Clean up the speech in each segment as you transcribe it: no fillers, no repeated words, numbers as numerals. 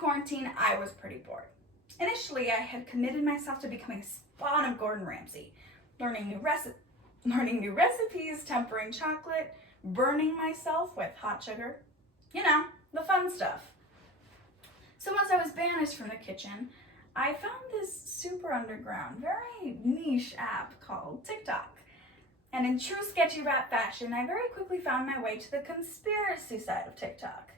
quarantine, I was pretty bored. Initially, I had committed myself to becoming a spawn of Gordon Ramsay, learning new recipes, tempering chocolate, burning myself with hot sugar. You know, the fun stuff. So once I was banished from the kitchen, I found this super underground, very niche app called TikTok. And in true sketchy rap fashion, I very quickly found my way to the conspiracy side of TikTok.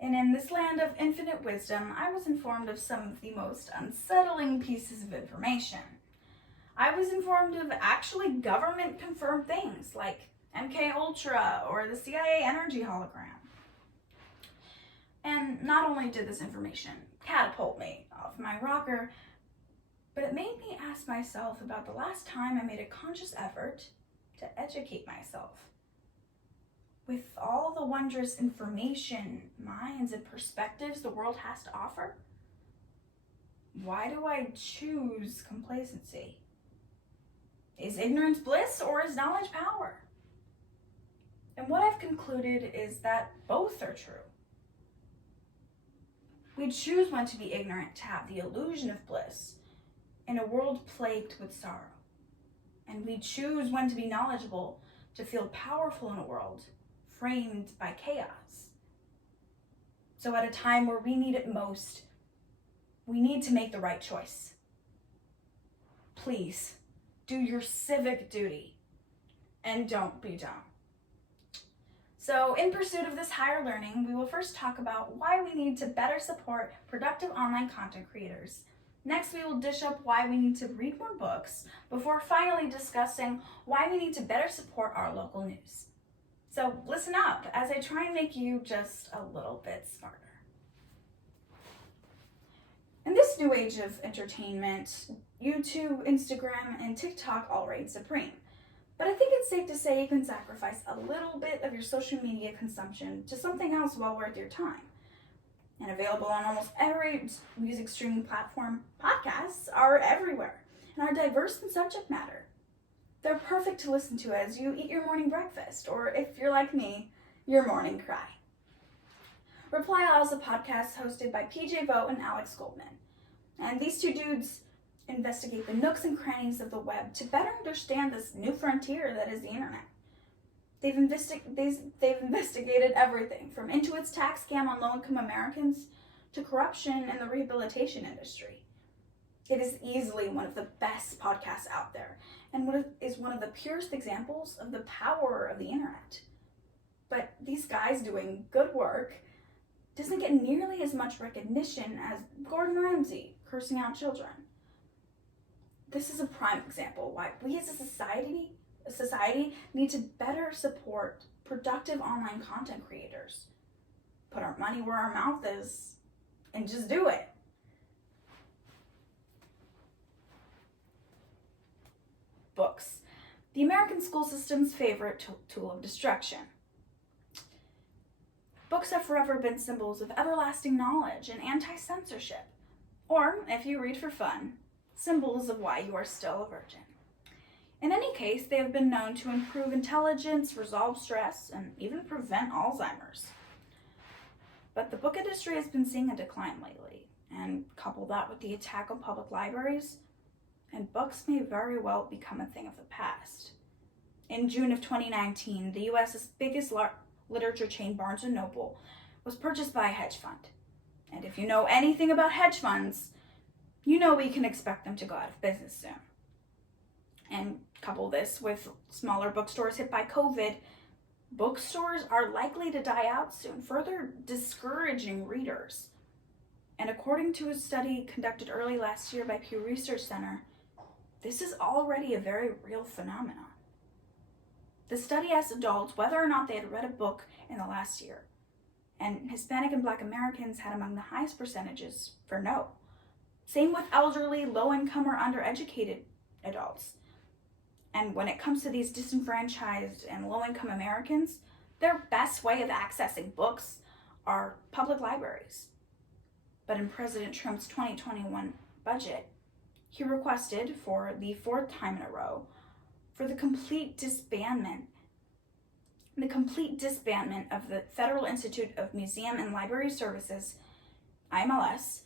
And in this land of infinite wisdom, I was informed of some of the most unsettling pieces of information. I was informed of actually government-confirmed things like MK Ultra or the CIA energy hologram. And not only did this information catapult me off my rocker, but it made me ask myself about the last time I made a conscious effort to educate myself. With all the wondrous information, minds, and perspectives the world has to offer, why do I choose complacency? Is ignorance bliss or is knowledge power? And what I've concluded is that both are true. We choose when to be ignorant to have the illusion of bliss in a world plagued with sorrow. And we choose when to be knowledgeable to feel powerful in a world framed by chaos. So at a time where we need it most, we need to make the right choice. Please, do your civic duty and don't be dumb. So in pursuit of this higher learning, we will first talk about why we need to better support productive online content creators. Next, we will dish up why we need to read more books before finally discussing why we need to better support our local news. So listen up as I try and make you just a little bit smarter. In this new age of entertainment, YouTube, Instagram, and TikTok all reign supreme. But I think it's safe to say you can sacrifice a little bit of your social media consumption to something else well worth your time. And available on almost every music streaming platform, podcasts are everywhere and are diverse in subject matter. They're perfect to listen to as you eat your morning breakfast, or if you're like me, your morning cry. Reply All is a podcast hosted by PJ Vogt and Alex Goldman. And these two dudes investigate the nooks and crannies of the web to better understand this new frontier that is the internet. They've investigated everything from Intuit's tax scam on low-income Americans to corruption in the rehabilitation industry. It is easily one of the best podcasts out there and is one of the purest examples of the power of the internet. But these guys doing good work doesn't get nearly as much recognition as Gordon Ramsay cursing out children. This is a prime example why we as a society need to better support productive online content creators. Put our money where our mouth is and just do it. Books, the American school system's favorite tool of destruction. Books have forever been symbols of everlasting knowledge and anti-censorship, or, if you read for fun, symbols of why you are still a virgin. In any case, they have been known to improve intelligence, resolve stress, and even prevent Alzheimer's. But the book industry has been seeing a decline lately, and couple that with the attack on public libraries, and books may very well become a thing of the past. In June of 2019, the U.S.'s biggest literature chain, Barnes & Noble, was purchased by a hedge fund. And if you know anything about hedge funds, you know we can expect them to go out of business soon. And couple this with smaller bookstores hit by COVID, bookstores are likely to die out soon, further discouraging readers. And according to a study conducted early last year by Pew Research Center, this is already a very real phenomenon. The study asked adults whether or not they had read a book in the last year, and Hispanic and Black Americans had among the highest percentages for no. Same with elderly, low-income, or undereducated adults. And when it comes to these disenfranchised and low-income Americans, their best way of accessing books are public libraries. But in President Trump's 2021 budget, he requested, for the fourth time in a row, for the complete disbandment of the Federal Institute of Museum and Library Services IMLS,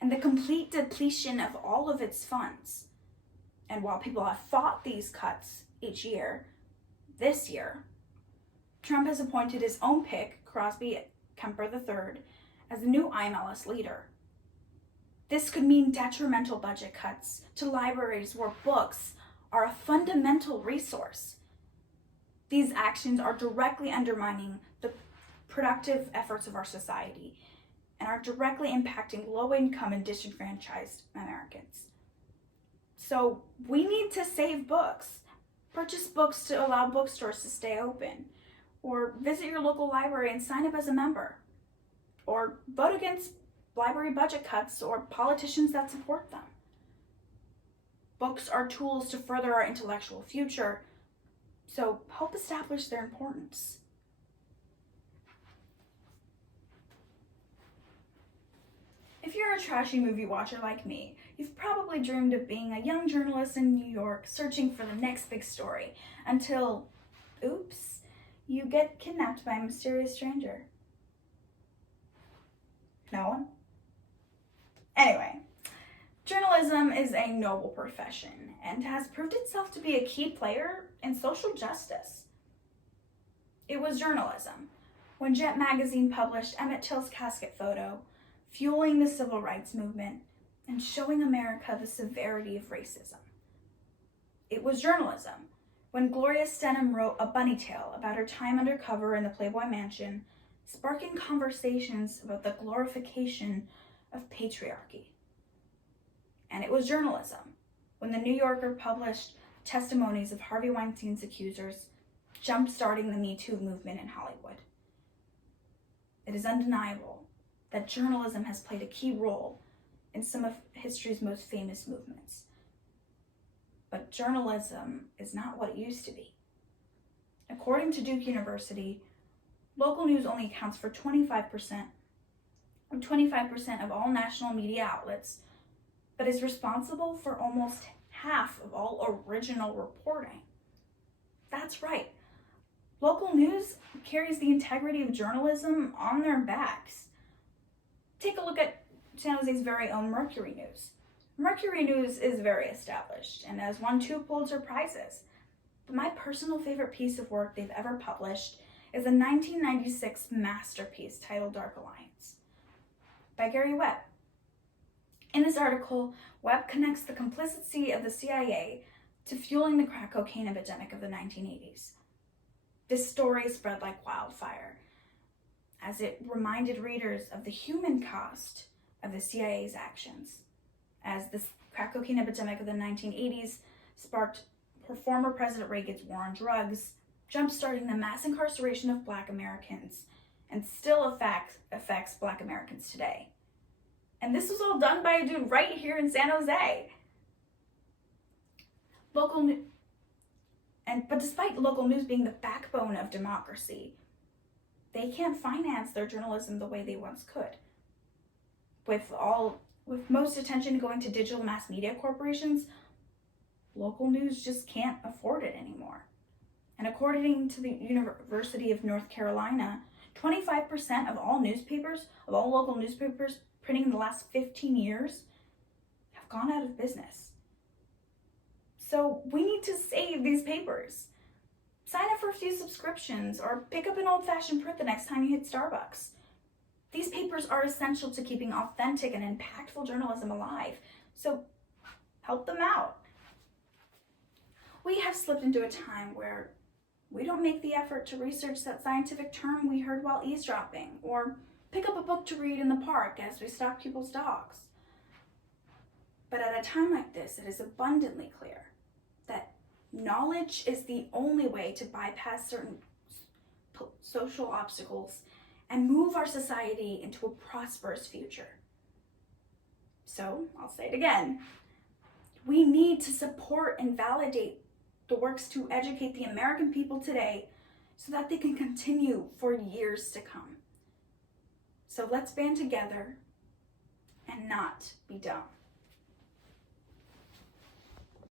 and the complete depletion of all of its funds. And while people have fought these cuts each year, this year, Trump has appointed his own pick, Crosby Kemper III, as the new IMLS leader. This could mean detrimental budget cuts to libraries where books are a fundamental resource. These actions are directly undermining the productive efforts of our society and are directly impacting low-income and disenfranchised Americans. So we need to save books. Purchase books to allow bookstores to stay open, or visit your local library and sign up as a member, or vote against library budget cuts or politicians that support them. Books are tools to further our intellectual future, so help establish their importance. If you're a trashy movie watcher like me, you've probably dreamed of being a young journalist in New York searching for the next big story until, oops, you get kidnapped by a mysterious stranger. No one? Anyway, journalism is a noble profession and has proved itself to be a key player in social justice. It was journalism when Jet magazine published Emmett Till's casket photo, fueling the civil rights movement and showing America the severity of racism. It was journalism when Gloria Steinem wrote A Bunny Tale about her time undercover in the Playboy Mansion, sparking conversations about the glorification of patriarchy. And it was journalism when the New Yorker published testimonies of Harvey Weinstein's accusers, jump-starting the Me Too movement in Hollywood. It is undeniable that journalism has played a key role in some of history's most famous movements. But journalism is not what it used to be. According to Duke University, local news only accounts for 25% of all national media outlets, but is responsible for almost half of all original reporting. That's right. Local news carries the integrity of journalism on their backs. Take a look at San Jose's very own Mercury News. Mercury News is very established and has won 2 Pulitzer Prizes. But my personal favorite piece of work they've ever published is a 1996 masterpiece titled Dark Alliance by Gary Webb. In this article, Webb connects the complicity of the CIA to fueling the crack cocaine epidemic of the 1980s. This story spread like wildfire, as it reminded readers of the human cost of the CIA's actions, as this crack cocaine epidemic of the 1980s sparked former President Reagan's war on drugs, jump-starting the mass incarceration of Black Americans, and still affects Black Americans today. And this was all done by a dude right here in San Jose. But despite local news being the backbone of democracy, they can't finance their journalism the way they once could. With most attention going to digital mass media corporations, local news just can't afford it anymore. And according to the University of North Carolina, 25% of all local newspapers printing in the last 15 years have gone out of business. So we need to save these papers. Sign up for a few subscriptions or pick up an old-fashioned print the next time you hit Starbucks. These papers are essential to keeping authentic and impactful journalism alive, so help them out. We have slipped into a time where we don't make the effort to research that scientific term we heard while eavesdropping, or pick up a book to read in the park as we stalk people's dogs. But at a time like this, it is abundantly clear that knowledge is the only way to bypass certain social obstacles and move our society into a prosperous future. So, I'll say it again. We need to support and validate the works to educate the American people today so that they can continue for years to come. So let's band together and not be dumb.